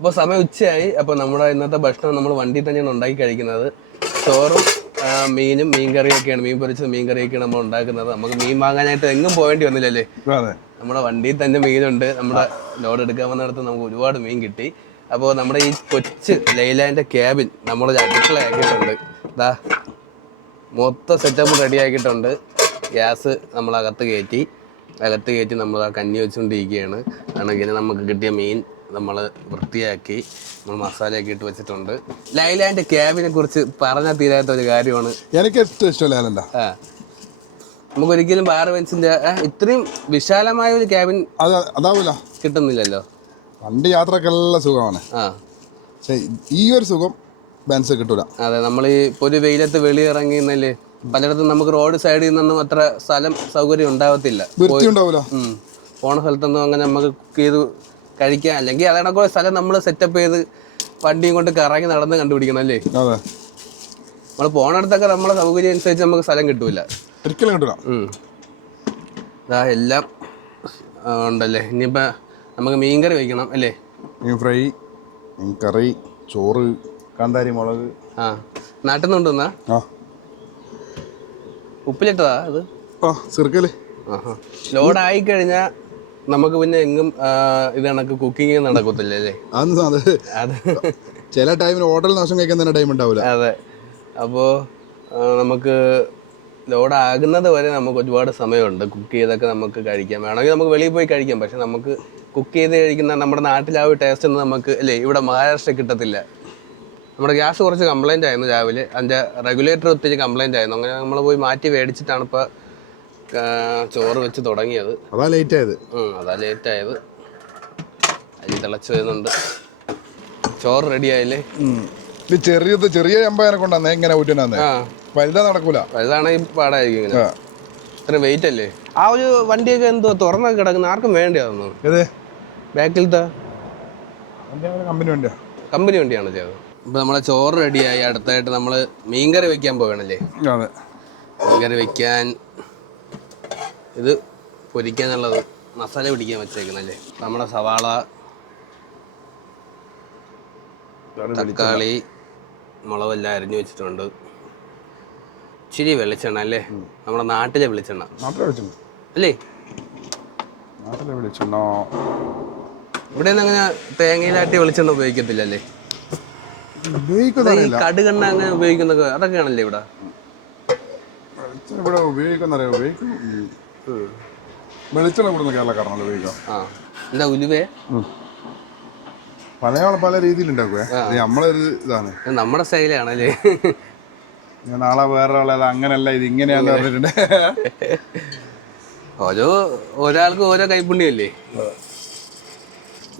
അപ്പോൾ സമയം ഉച്ചയായി. അപ്പോൾ നമ്മുടെ ഇന്നത്തെ ഭക്ഷണം നമ്മൾ വണ്ടിയിൽ തന്നെയാണ് ഉണ്ടാക്കി കഴിക്കുന്നത്. ചോറും മീനും മീൻകറിയൊക്കെയാണ്, മീൻ പൊരിച്ചത് മീൻകറിയൊക്കെയാണ് നമ്മൾ ഉണ്ടാക്കുന്നത്. നമുക്ക് മീൻ വാങ്ങാനായിട്ട് എങ്ങും പോകേണ്ടി വന്നില്ലല്ലേ. നമ്മുടെ വണ്ടിയിൽ തന്നെ മീനുണ്ട്. നമ്മുടെ ലോഡ് എടുക്കാൻ വന്നിടത്ത് നമുക്ക് ഒരുപാട് മീൻ കിട്ടി. അപ്പോൾ നമ്മുടെ ഈ കൊച്ച് ലൈലാൻഡിൻ്റെ ക്യാബിൻ നമ്മൾ അടുക്കളയാക്കിയിട്ടുണ്ട്. ഇതാ മൊത്തം സെറ്റപ്പ് റെഡി ആക്കിയിട്ടുണ്ട്. ഗ്യാസ് നമ്മളകത്ത് കയറ്റി നമ്മൾ ആ കഞ്ഞി വെച്ചുകൊണ്ടിരിക്കുകയാണ്. ആണെങ്കിൽ നമുക്ക് കിട്ടിയ മീൻ നമ്മൾ വൃത്തിയാക്കി നമ്മൾ മസാലയൊക്കെ ഇട്ട് വെച്ചിട്ടുണ്ട്. ലൈലാൻഡ് ക്യാബിനെ കുറിച്ച് പറഞ്ഞാൽ തീരാത്ത ഒരു കാര്യമാണ്. എനിക്ക് ഏറ്റവും ഇഷ്ടം ലൈലാൻഡാ. നമുക്കൊരിക്കലും ബാർ ബെൻസിന്റെ ഇത്രയും വിശാലമായ ഒരു ക്യാബിൻ അതാവൂല കിട്ടുന്നില്ലല്ലോ. വണ്ടി യാത്രക്കെല്ലാം സുഖമാണ്. പക്ഷേ ഈ ഒരു സുഖം ബെൻസ് കിട്ടൂല. അതെ, നമ്മൾ ഈ ഒരു വെയിലത്ത് വെളിയിറങ്ങി എന്നല്ലേ പലയിടത്തും നമുക്ക് റോഡ് സൈഡിൽ നിന്നൊന്നും അത്ര സ്ഥലം സൗകര്യം ഉണ്ടാവത്തില്ല. പോണ സ്ഥലത്തൊന്നും അങ്ങനെ നമുക്ക് കുക്ക് ചെയ്ത് കഴിക്കാം. അല്ലെങ്കിൽ അതേണൊക്കെ സ്ഥലം നമ്മൾ സെറ്റപ്പ് ചെയ്ത് വണ്ടിയും കൊണ്ട് കറങ്ങി നടന്ന് കണ്ടുപിടിക്കണം അല്ലേ. നമ്മൾ പോണടത്തൊക്കെ നമ്മളെ സൗകര്യം അനുസരിച്ച് നമുക്ക് സ്ഥലം കിട്ടൂല, ഒരിക്കലും കിട്ടൂല. ഇതാ എല്ലാം ഉണ്ടല്ലേ. ഇനിയിപ്പോൾ നമുക്ക് മീൻകറി വയ്ക്കണം അല്ലേ. മീൻ ഫ്രൈ, മീൻ കറി, ചോറ്, കാന്താരി മുളക്. നാട്ടിൽ നിന്ന് കൊണ്ടുവന്നാ ഉപ്പിലിട്ടതാ അത്. ചെറുക്കല് ലോഡായി കഴിഞ്ഞാൽ നമുക്ക് പിന്നെ എങ്ങും ഇത് കണക്ക് കുക്കിംഗ് നടക്കത്തില്ല അല്ലേ. അത് ചില ടൈമിൽ ഹോട്ടലിൽ നാശം കഴിക്കാൻ തന്നെ ടൈം ഉണ്ടാവില്ല. അതെ, അപ്പോൾ നമുക്ക് ലോഡാകുന്നത് വരെ നമുക്ക് ഒരുപാട് സമയമുണ്ട്. കുക്ക് ചെയ്തൊക്കെ നമുക്ക് കഴിക്കാം. വേണമെങ്കിൽ നമുക്ക് വെളിയിൽ പോയി കഴിക്കാം. പക്ഷെ നമുക്ക് കുക്ക് ചെയ്ത് കഴിക്കുന്ന നമ്മുടെ നാട്ടിലെ ആ ഒരു ടേസ്റ്റ് ഒന്നും നമുക്ക് അല്ലേ ഇവിടെ മഹാരാഷ്ട്ര കിട്ടത്തില്ല. നമ്മുടെ ഗ്യാസ് കുറച്ച് കംപ്ലൈൻ്റ് ആയിരുന്നു രാവിലെ. അതിൻ്റെ റെഗുലേറ്റർ ഒത്തിരി കംപ്ലൈൻ്റ് ആയിരുന്നു. അങ്ങനെ നമ്മൾ പോയി മാറ്റി മേടിച്ചിട്ടാണ് ഇപ്പോൾ ചോറ് വെച്ച് തുടങ്ങിയത്. അതാ ലേറ്റ് ആയത്. അരി തിളച്ച് വരുന്നുണ്ട്. ചോറ് റെഡി ആയില്ലേ. ചെറിയ ചമ്പനെ കൊണ്ടാ ഇങ്ങനെ വലുതാ നടക്കൂല. വലുതാണെങ്കിൽ പാടായിരിക്കും. ഇങ്ങനെ ഇത്ര വെയിറ്റ് അല്ലേ. ആ ഒരു വണ്ടിയൊക്കെ എന്തോ തുറന്നൊക്കെ കിടക്കുന്ന ആർക്കും വേണ്ടിയായിരുന്നു. ബാക്കിലത്തെ കമ്പനി വണ്ടിയാണ് ചെയ്തത്. ഇപ്പം നമ്മളെ ചോറ് റെഡിയായി. അടുത്തായിട്ട് നമ്മൾ മീൻകറി വെക്കാൻ പോകണല്ലേ. മീൻകറി വെക്കാൻ ഇത് പൊരിക്കാനുള്ളത് മസാല പിടിക്കാൻ വെച്ചേക്കുന്നല്ലേ. നമ്മുടെ സവാള, തക്കാളി, മുളകെല്ലാം അരിഞ്ഞു വെച്ചിട്ടുണ്ട്. ഇച്ചിരി വെളിച്ചെണ്ണ അല്ലേ, നമ്മുടെ നാട്ടിലെ വെളിച്ചെണ്ണ അല്ലേ. ഇവിടെ നിന്ന് അങ്ങനെ തേങ്ങയിലാട്ടി വെളിച്ചെണ്ണ ഉപയോഗിക്കത്തില്ലല്ലേ. ഈ കടുകെണ്ണ അങ്ങനെ ഉപയോഗിക്കുന്നൊക്കെ അതൊക്കെയാണല്ലേ ഇവിടെ എന്താ ഉലുവേ പല രീതിയിലുണ്ടാക്കുവേ. നമ്മളൊരു ഇതാണ്, നമ്മുടെ സ്റ്റൈലാണല്ലേ. നാളെ വേറെ അങ്ങനല്ല ഇത് ഇങ്ങനെയാന്ന് പറഞ്ഞിട്ടുണ്ട്. ഒരാൾക്ക് ഓരോ കൈപ്പുണ്യല്ലേ.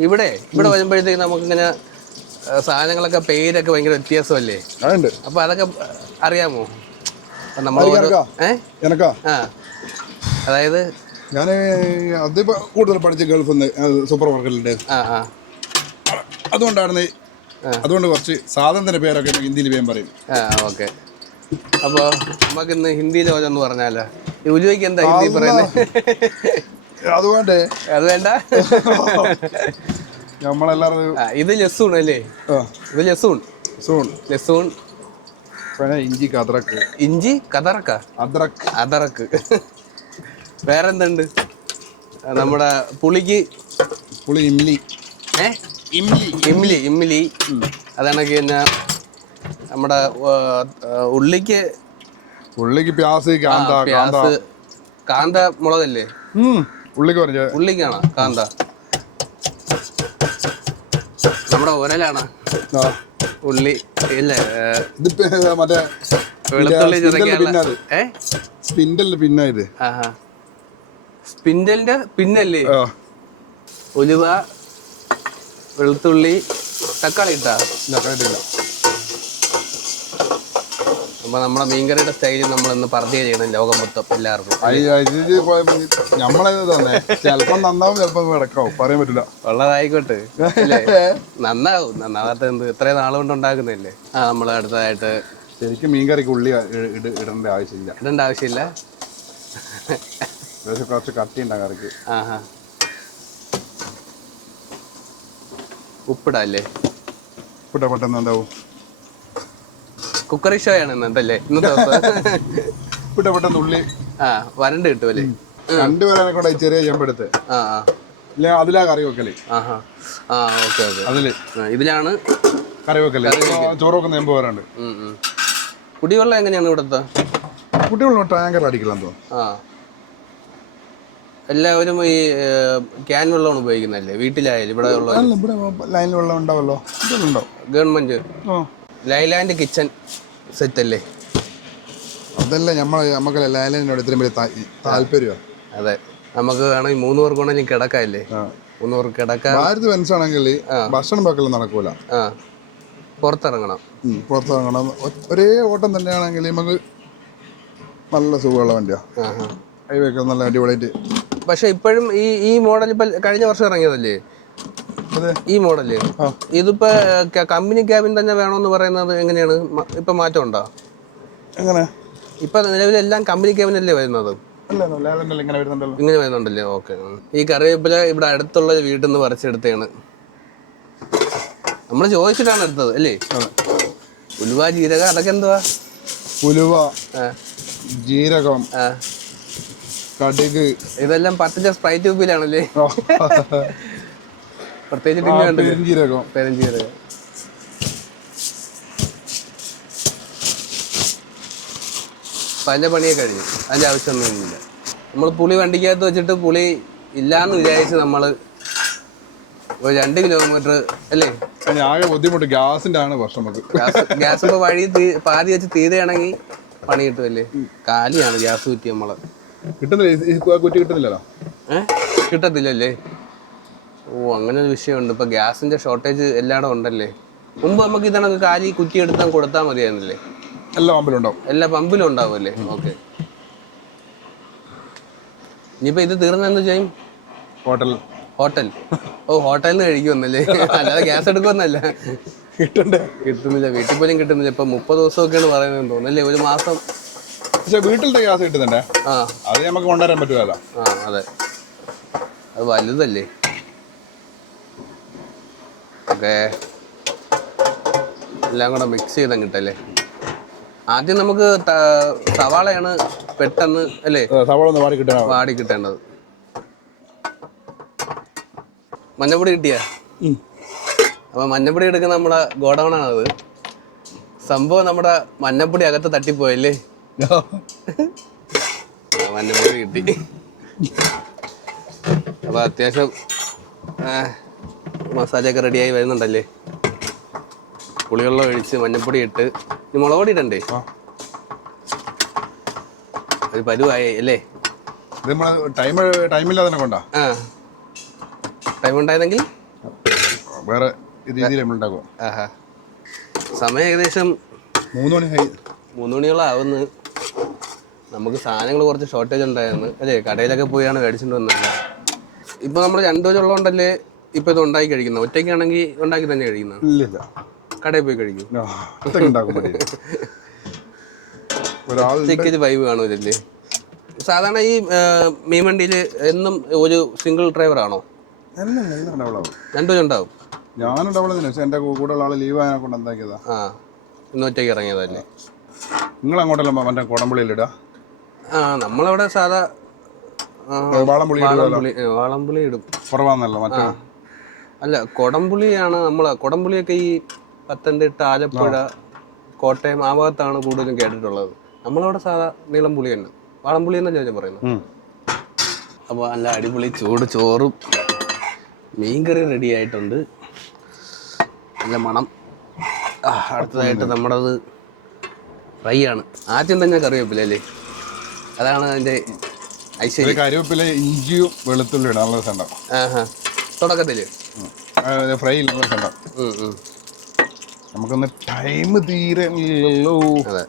ഇവിടെ വരുമ്പോഴത്തേക്ക് നമുക്കിങ്ങനെ സാധനങ്ങളൊക്കെ പേരൊക്കെ ഭയങ്കര വ്യത്യാസമല്ലേ. അപ്പൊ അതൊക്കെ അറിയാമോ നമ്മൾ? അതായത് ഞാൻ അതിപ്പോ കൂടുതൽ പഠിച്ച ഗൾഫിൽ നിന്ന് സൂപ്പർ മാർക്കറ്റിലുണ്ട്. അതുകൊണ്ട് കുറച്ച് സാധനത്തിന്റെ പേരൊക്കെ ഹിന്ദിയിൽ വേഗം പറയും. ഓക്കെ. അപ്പോൾ നമുക്ക് ഇന്ന് ഹിന്ദിയിൽ ഓരോന്ന് പറഞ്ഞാലോ. ഉലുവയ്ക്ക് എന്താ ഹിന്ദി പറയുന്നത്? അത് വേണ്ട. നമ്മളെല്ലാരും ഇത് ലസൂൺ അല്ലേ. ഇത് ലസൂൺ. ഇഞ്ചി കദറക്ക അദറക്ക്. വേറെന്തുണ്ട്? നമ്മുടെ പുളി ഇമ്മിലി. അതാണെങ്കിൽ പിന്നെ നമ്മുടെ ഉള്ളിക്ക് പ്യാസ് കാന്ത മുളകല്ലേ. ഉള്ളിക്കാണോ കാന്ത? നമ്മുടെ ഒരലാണ് ഉള്ളി ഇല്ലേ. വെളുത്തുള്ളി സ്പിൻഡലിന്റെ പിന്നല്ലേ. ഉലുവ, വെളുത്തുള്ളി, തക്കാളി ഇട്ടാ. അപ്പൊ നമ്മുടെ മീൻകറിയുടെ സ്റ്റൈലിൽ നമ്മളിന്ന് പറഞ്ഞു ചെയ്യണം ലോകം മൊത്തം എല്ലാവർക്കും. ചിലപ്പം നന്നാവും, ചിലപ്പം കിടക്കാവും, പറയാൻ പറ്റില്ല. ഉള്ളതായിക്കോട്ടെ. നന്നാവും. നന്നാവാത്ത എന്ത്, ഇത്രയും നാളുകൊണ്ട് ഉണ്ടാക്കുന്നതല്ലേ. നമ്മൾ അടുത്തതായിട്ട് ശരിക്കും മീൻകറിക്ക് ഉള്ളി ഇടേണ്ട ആവശ്യമില്ല. കുറച്ച് കട്ടി ഉണ്ടാകും കറിക്ക്. ഉപ്പിടല്ലേ? ഉപ്പിട്ട പെട്ടെന്ന് എന്താവും? കുക്കറി ഷോ ആണ് ഇന്നത്തല്ലേ? ഇന്നത്തെ ദിവസം ഉപ്പിട്ട പെട്ടെന്ന് ഉള്ളി വരണ്ട് കിട്ടുമല്ലേ? രണ്ടുപേരെ കൂടെ ചെറിയ ചെമ്പെടുത്ത് ഇല്ല അതിലാ കറി വെക്കല്. Okay okay. അതില് ഇതിലാണ് കറി വെക്കല്. ചോറ് വെക്കുന്ന ചെമ്പ് വരാണ്ട്. കുടിവെള്ളം എങ്ങനെയാണ് ഇവിടുത്തെ? കുട്ടികൾ ടാങ്കർ അടിക്കലാന്ന് തോന്നുന്നു. എല്ലാവരും ഈ ക്യാൻ വെള്ളമാണ് ഉപയോഗിക്കുന്നല്ലേ? വീട്ടിലായാലും ഇവിടെ ഉള്ള ഇവിടെ ലൈനിൽ വെള്ളം ഉണ്ടാവല്ലോ. ഇതുണ്ടോ ഗവൺമെന്റ് ലൈലാൻഡ് കിച്ചൺ സെറ്റ് അല്ലേ? അതല്ല നമുക്ക് ലൈനിനോട് ഇത്രയും വലിയ താല്പര്യമാണ്. അതെ, നമുക്ക് വേണമെങ്കിൽ 3 പേർക്ക് വേണമെങ്കിൽ കിടക്കല്ലേ? 3 പേർക്ക് കിടക്കാം. ഭാരത് വെൻസാണെങ്കിൽ ഭക്ഷണം വെക്കലും നടക്കൂല. പുറത്തിറങ്ങണം. ഒരേ ഓട്ടം തന്നെയാണെങ്കിൽ നമുക്ക് നല്ല സുഖമുള്ള വണ്ടിയാ. ഹൈവേക്ക് നല്ല അടിപൊളിയായിട്ട്. പക്ഷെ ഇപ്പോഴും ഈ മോഡൽ ഇപ്പൊ കഴിഞ്ഞ വർഷം ഇറങ്ങിയതല്ലേ ഈ മോഡല്? ഇതിപ്പോ കമ്പനി ക്യാബിൻ തന്നെ വേണമെന്ന് പറയുന്നത് എങ്ങനെയാണ്? ഇപ്പൊ മാറ്റം ഉണ്ടോ? എങ്ങനെ? ഇപ്പൊ നിലവിലെല്ലാം കമ്പനി ക്യാബിനല്ലേ വരുന്നത്? ഇങ്ങനെ വരുന്നുണ്ടല്ലേ? ഓക്കെ. ഈ കറിവേപ്പില ഇവിടെ അടുത്തുള്ള വീട്ടിൽ നിന്ന് പറിച്ചെടുത്താണ്. നമ്മൾ ചോദിച്ചിട്ടാണ് എടുത്തത് അല്ലേ? ഉലുവ, ജീരകം, അതൊക്കെ എന്തുവാ? ഉലുവ, ജീരകം, കടുക്, ഇതെല്ലാം പത്തിച്ച സ്പ്രൈറ്റ് ഉപ്പിലാണല്ലേ? പ്രത്യേകിച്ച് പെരുംജീരകം. പല പണിയെ കഴിഞ്ഞു, അതിൻ്റെ ആവശ്യമൊന്നുമില്ല. നമ്മൾ പുളി വണ്ടിക്കകത്ത് വെച്ചിട്ട് പുളി ഇല്ലാന്ന് വിചാരിച്ച് നമ്മൾ ഒരു 2 കിലോമീറ്റർ അല്ലേ? ആകെ ബുദ്ധിമുട്ട് ഗ്യാസിന്റെ ആണ് പ്രശ്നം. ഗ്യാസ് ഇപ്പോൾ വഴി പാതി വെച്ച് തീരുകയാണെങ്കിൽ പണി കിട്ടുമല്ലേ? കാലിയാണ് ഗ്യാസ് കുറ്റി നമ്മള് കിട്ടുന്നില്ലല്ലോ. കിട്ടത്തില്ലല്ലേ? അങ്ങനെ ഒരു വിഷയമുണ്ട്. ഇപ്പൊ ഗ്യാസിന്റെ ഷോർട്ടേജ് എല്ലായിടും ഉണ്ടല്ലേ? മുമ്പ് നമുക്ക് ഇതാണ് കാലി കുറ്റി എടുത്താൽ കൊടുത്താൽ മതിയായിരുന്നല്ലേ? എല്ലാ പമ്പിലും ഉണ്ടാവുമല്ലേ? ഓക്കെ. ഇനിയിപ്പോ ഇത് തീർന്നെന്ത് ചെയ്യും? ഹോട്ടൽ. ഹോട്ടലിൽ നിന്ന് കഴിക്കുമെന്നല്ലേ? അല്ലാതെ ഗ്യാസ് എടുക്കുമെന്നല്ല. കിട്ടുന്നില്ല, വീട്ടിൽ പോലും കിട്ടുന്നില്ല. ഇപ്പൊ 30 ദിവസമൊക്കെയാണ് പറയുന്നത് തോന്നുന്നല്ലേ? ഒരു മാസം. പക്ഷെ വീട്ടിലത്തെ ഗ്യാസ് കിട്ടുന്നുണ്ടേ. അത് നമുക്ക് കൊണ്ടുവരാൻ പറ്റുമല്ലോ. അതെ, അത് വലുതല്ലേ? ഓക്കെ, എല്ലാം കൂടെ മിക്സ് ചെയ്താൽ കിട്ടല്ലേ? ആദ്യം നമുക്ക് സവാളയാണ് പെട്ടെന്ന് അല്ലേ വാടി കിട്ടേണ്ടത്. മഞ്ഞപ്പൊടി കിട്ടിയ? അപ്പൊ മഞ്ഞപ്പൊടി എടുക്കുന്ന നമ്മുടെ ഗോഡൗണാണത്. സംഭവം നമ്മുടെ മഞ്ഞപ്പൊടി അകത്ത് തട്ടിപ്പോയല്ലേ? മഞ്ഞപ്പൊടി കിട്ടി. അപ്പൊ അത്യാവശ്യം മസാലയൊക്കെ റെഡിയായി വരുന്നുണ്ടല്ലേ? പുളിവെള്ളം ഒഴിച്ച് മഞ്ഞപ്പൊടി ഇട്ട് ഇനി മുളക് പൊടി ഇടണ്ടേ? ഒരു പരുവായി അല്ലേ? ടൈം ഉണ്ടായതെങ്കിൽ വേറെ രീതിയിൽ ഉണ്ടാക്കും. സമയം ഏകദേശം 3 മണിയോളം ആവുന്നു. നമുക്ക് സാധനങ്ങൾ കുറച്ച് ഷോർട്ടേജ് ഉണ്ടായിരുന്നു അല്ലേ? കടയിലൊക്കെ പോയാണ് മേടിച്ചിട്ട് വന്നത്. ഇപ്പൊ നമ്മൾ 2 പേരുള്ളതുകൊണ്ടല്ലേ ഇപ്പൊ ഇത് ഉണ്ടാക്കി കഴിക്കുന്നത്? ഒറ്റയ്ക്കാണെങ്കിൽ ഉണ്ടാക്കി തന്നെ കഴിക്കുന്നത്? ഇല്ല, കടയിൽ പോയി കഴിക്കും. ഒറ്റയ്ക്ക് വൈബ് കാണൂലല്ലേ? സാധാരണ ഈ മീൻ വണ്ടിയിൽ എന്നും ഒരു സിംഗിൾ ഡ്രൈവർ ആണോ? 2 പേരുണ്ടാവും. ഞാനുണ്ടാവുള്ളതിന് പക്ഷെ എന്റെ കൂടെ ഉള്ള ആള് ലീവ് ആയതിനെ കൊണ്ട് എന്താക്കിയതാ. ഇന്ന് ഒറ്റയ്ക്ക് ഇറങ്ങിയതല്ലേ? നിങ്ങൾ അങ്ങോട്ടല്ല മറ്റേ കുടംപുളിയിലിടാ? നമ്മളവിടെ സാധാ വാളംപുളി ഇടും. കുറവാന്നല്ലോ മറ്റേ? അല്ല, കുടംപുളിയാണ് കുടംപുളിയൊക്കെ ഈ പത്തനംതിട്ട, ആലപ്പുഴ, കോട്ടയം ആ ഭാഗത്താണ് കൂടുതലും കേട്ടിട്ടുള്ളത്. നമ്മളവിടെ സാധാ നീളം പുളി തന്നെ, വാളംപുളി എന്നല്ലേ ഞാൻ പറയുന്നത്. അപ്പോൾ നല്ല അടിപൊളി ചൂട് ചോറും മീൻകറി റെഡി ആയിട്ടുണ്ട്. നല്ല മണം. അടുത്തതായിട്ട് നമ്മുടേത് ഫ്രൈ ആണ്. ആദ്യം തന്നെ കറിവേപ്പില അല്ലേ? അതാണ് അതിൻ്റെ ഐശ്വര്യം. കറിവേപ്പില, ഇഞ്ചിയും വെളുത്തുള്ളി ഇടാനുള്ള സംഭവം തുടക്കത്തില് ഫ്രൈ നമുക്കൊന്ന് ടൈം തീരല്ലോ. അതെ,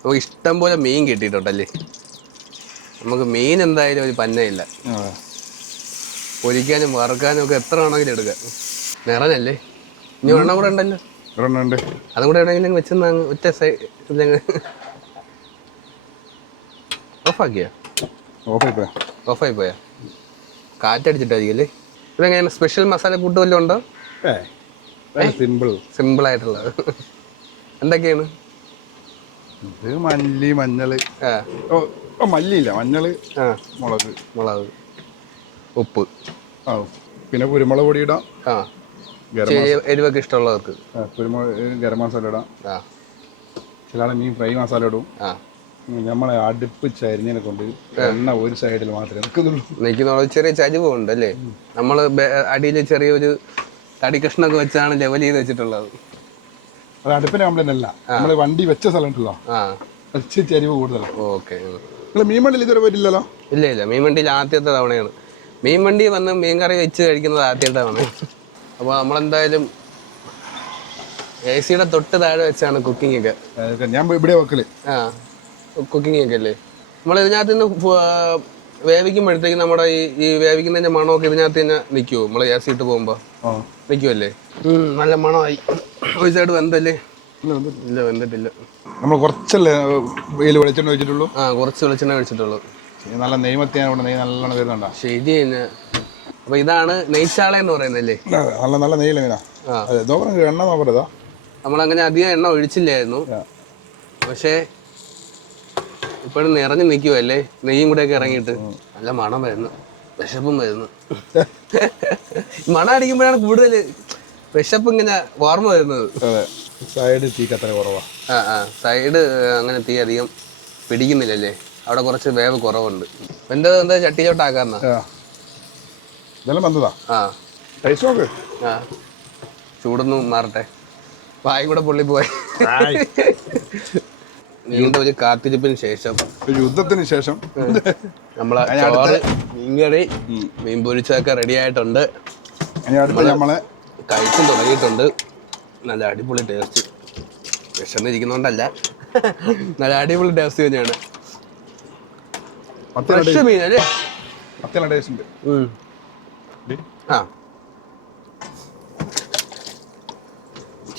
നമുക്ക് ഇഷ്ടം പോലെ മീൻ കിട്ടിയിട്ടുണ്ടല്ലേ? നമുക്ക് മീൻ എന്തായാലും ഒരു പന്നയില്ല. പൊരിക്കാനും വറുക്കാനും ഒക്കെ എത്ര വേണമെങ്കിലും എടുക്കാം. നിറഞ്ഞല്ലേ? ഇനി ഒരെണ്ണം കൂടെ ഉണ്ടല്ലോ. അതും കൂടെ എവിടെയെങ്കിലും വെച്ചെന്ന് ഒറ്റ ഓഫായി പോയാ? കാറ്റടിച്ചിട്ടായിരിക്കും അല്ലേ? ഇതെങ്ങനെ സ്പെഷ്യൽ മസാല കൂട്ട് വല്ലതും ഉണ്ടോ? സിമ്പിളായിട്ടുള്ളത് എന്തൊക്കെയാണ്? ഇത് മല്ലി, മഞ്ഞൾ, മല്ലിയില്ല, മഞ്ഞൾ, മുളക്, ഉപ്പ്, പിന്നെ കുരുമുളക് പൊടി ഇടാം, എരിവൊക്കെ ഇഷ്ടമുള്ളവർക്ക് കുരുമുളക്, ഗരം മസാല ഇടാം, ചില ആൾ മീൻ ഫ്രൈ മസാല ഇടും. നമ്മളെ അടുപ്പ് ചരിഞ്ഞതിനെ കൊണ്ട് എണ്ണ ഒരു സൈഡിൽ മാത്രമേ നിൽക്കുന്നുള്ളൂ. ചെറിയ ചരിവുണ്ട് അല്ലേ? നമ്മൾ അടിയിൽ ചെറിയൊരു തടി കഷ്ണമൊക്കെ വെച്ചാണ് ലെവൽ ചെയ്ത് വെച്ചിട്ടുള്ളത്. അത് അടുപ്പിനെ കംപ്ലൈന്റ് അല്ല, നമ്മൾ വണ്ടി വെച്ച സ്ഥലം ഉണ്ടല്ലോ, ചരിവ് കൂടുതലാണ്. ഓക്കെ. നിങ്ങൾ മീൻ വണ്ടിയിൽ ഇതുവരെ പോയിട്ടില്ലല്ലോ? ഇല്ല, മീൻ വണ്ടിയിൽ ആദ്യത്തെ തവണയാണ്. മീൻ വണ്ടി വന്ന് മീൻ കറി വെച്ച് കഴിക്കുന്നത് ആദ്യത്തെ തവണ. അപ്പോൾ നമ്മളെന്തായാലും AC-യുടെ തൊട്ട് താഴെ വെച്ചാണ് കുക്കിംഗ് ഒക്കെ. ഞാൻ ഇവിടെ വെക്കല്. കുക്കിംഗ് ഒക്കെ അല്ലേ? നമ്മൾ ഇതിനകത്ത് നിന്ന് വേവിക്കുമ്പോഴത്തേക്ക് നമ്മുടെ ഈ വേവിക്കുന്നതിന്റെ മണമൊക്കെ ഇതിനകത്ത് തന്നെ നിൽക്കുമോ? നമ്മൾ AC ഇട്ട് പോകുമ്പോൾ നിൽക്കുമല്ലേ? നല്ല മണമായി. ഒരു സൈഡ് വെന്തല്ലേ? ഇല്ല, വെന്തിട്ടില്ല. നമ്മൾ കുറച്ചല്ലേ വെളിച്ചെണ്ണ ഒഴിച്ചിട്ടുള്ളൂ? കുറച്ച് വെളിച്ചെണ്ണ ഒഴിച്ചിട്ടുള്ളൂ. നല്ല നെയ്മത്തിയാണ്, നെയ്യ് നല്ലോണം വരുന്നുണ്ടോ? ശരി തന്നെ. അപ്പൊ ഇതാണ് നെയ്ച്ചാള എന്ന് പറയുന്നല്ലേ? നല്ല നെയ്യില്ല മീനാ. എണ്ണ നോക്കരുതാ. നമ്മളങ്ങനെ അധികം എണ്ണ ഒഴിച്ചില്ലായിരുന്നു, പക്ഷേ ഇപ്പോഴും നിറഞ്ഞു നിൽക്കുമല്ലേ? നെയ്യും കൂടെ ഒക്കെ ഇറങ്ങിയിട്ട് നല്ല മണം വരുന്നു, വിശപ്പും വരുന്നു. മണം അടിക്കുമ്പോഴാണ് കൂടുതൽ വിശപ്പ് ഇങ്ങനെ ഓർമ്മ വരുന്നത്. സൈഡ് തീക്ക് അത്ര കുറവാ. സൈഡ് അങ്ങനെ തീ അധികം പിടിക്കുന്നില്ലല്ലേ? അവിടെ കുറച്ച് വേവ് കുറവുണ്ട്. എന്താ ചട്ടിയിലോട്ടാക്കാന്ന ചൂടൊന്നും മാറട്ടെ, വായും കൂടെ പൊള്ളി പോയി. നീണ്ട ഒരു കാത്തിരിപ്പിന് ശേഷം, യുദ്ധത്തിന് ശേഷം നമ്മളെ ചോറ്, മീൻകറി, മീൻ പൊരിച്ചതൊക്കെ റെഡി ആയിട്ടുണ്ട്. നമ്മള് കഴിച്ചും തുടങ്ങിയിട്ടുണ്ട്. നല്ല അടിപൊളി ടേസ്റ്റ്. വിശന്നിരിക്കുന്നോണ്ടല്ല, നല്ല അടിപൊളി ടേസ്റ്റ് തന്നെയാണ്. ഫ്രഷ് മീൻ അല്ലേ?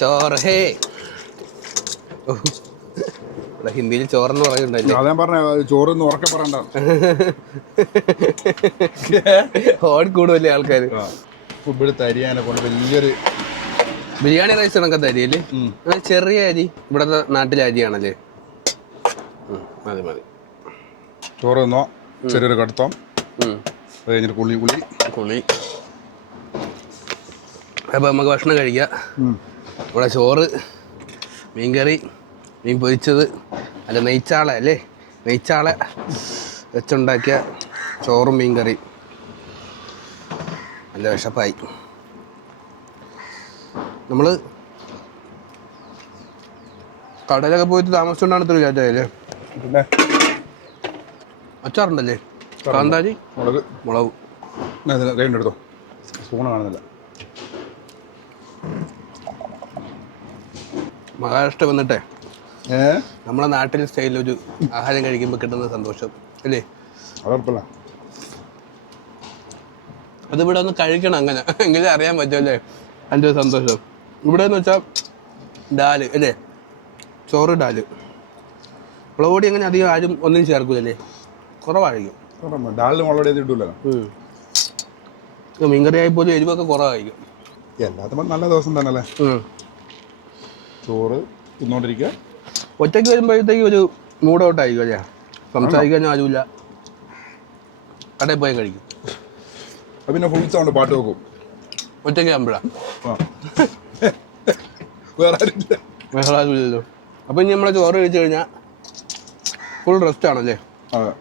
ചോറ് ഹേ, ഹിന്ദിയിൽ ചോറെന്ന് പറയുന്നുണ്ടല്ലേ? അതാ പറഞ്ഞ ചോറൊന്നും ഉറക്കെ പറയണ്ട. ഓടി കൂടുമല്ലേ ആൾക്കാർ? ഇവിടെ തരിയാനെ കൊണ്ട് വലിയൊരു ബിരിയാണി റൈസ് കണക്കത്തെ അരിയല്ലേ? ചെറിയ അരി, ഇവിടത്തെ നാട്ടിലെ അരിയാണല്ലേ? മതി. ചോറ് തിന്നോ, ചെറിയൊരു കടുത്തോ, കഴിഞ്ഞിട്ട് കുളി. അപ്പൊ നമുക്ക് ഭക്ഷണം കഴിക്കാം. ഇവിടെ ചോറ്, മീൻകറി, മീൻ പൊരിച്ചത്, അല്ല നെയ്ച്ചാള അല്ലേ? നെയ്ച്ചാള വെച്ചുണ്ടാക്കിയ ചോറും മീൻകറി. നല്ല വിശപ്പായി. നമ്മൾ കടയിലൊക്കെ പോയിട്ട് താമസിച്ചുകൊണ്ടാണ് ഇത്ര വിചാരിച്ചല്ലേ? പിന്നെ അച്ചാറുണ്ടല്ലേ? കാന്താരി, മുളക്. കൈണ്ടെടുത്തോ, സ്പൂണ് കാണുന്നില്ല. മഹാരാഷ്ട്ര വന്നിട്ടേ നമ്മളെ നാട്ടിൽ സ്റ്റൈലൊരു ആഹാരം കഴിക്കുമ്പോൾ കിട്ടുന്ന സന്തോഷം അല്ലേ? അതുറപ്പല്ല. അതിവിടെ ഒന്ന് കഴിക്കണം, അങ്ങനെ എങ്കിലും അറിയാൻ പറ്റുമല്ലേ അതിൻ്റെ ഒരു സന്തോഷം. ഇവിടെ എന്ന് വെച്ചാൽ ഡാല് അല്ലേ? ചോറ്, ഡാല്, മുളക് പൊടി അങ്ങനെ അധികം ആരും ഒന്നും ചേർക്കൂലല്ലേ? കുറവായിരിക്കും. ഡാലിന് മുളക് പൊടി ഇട്ടില്ലല്ലോ. മീൻകറി ആയിപ്പോലും എരിവൊക്കെ കുറവായിരിക്കും. എല്ലാത്തും നല്ല ദിവസം തന്നെ അല്ലേ? ചോറ് തിന്നോണ്ടിരിക്കുക. ഒറ്റയ്ക്ക് വരുമ്പോഴത്തേക്ക് ഒരു മൂഡ് ഔട്ട് ആയിരിക്കും അല്ലേ? സംസാരിക്കാൻ ആരുമില്ല, കടയിൽ പോയി കഴിക്കും. പിന്നെ ഫുൾ സൗണ്ട് പാട്ട് വെക്കും ഒറ്റയ്ക്ക് ആകുമ്പോഴാണ്. വേറെ ആരുമില്ലല്ലോ. അപ്പം ഇനി നമ്മളെ ചോറ് കഴിച്ചു കഴിഞ്ഞാൽ ഫുൾ റെസ്റ്റ് ആണല്ലേ? അതെ.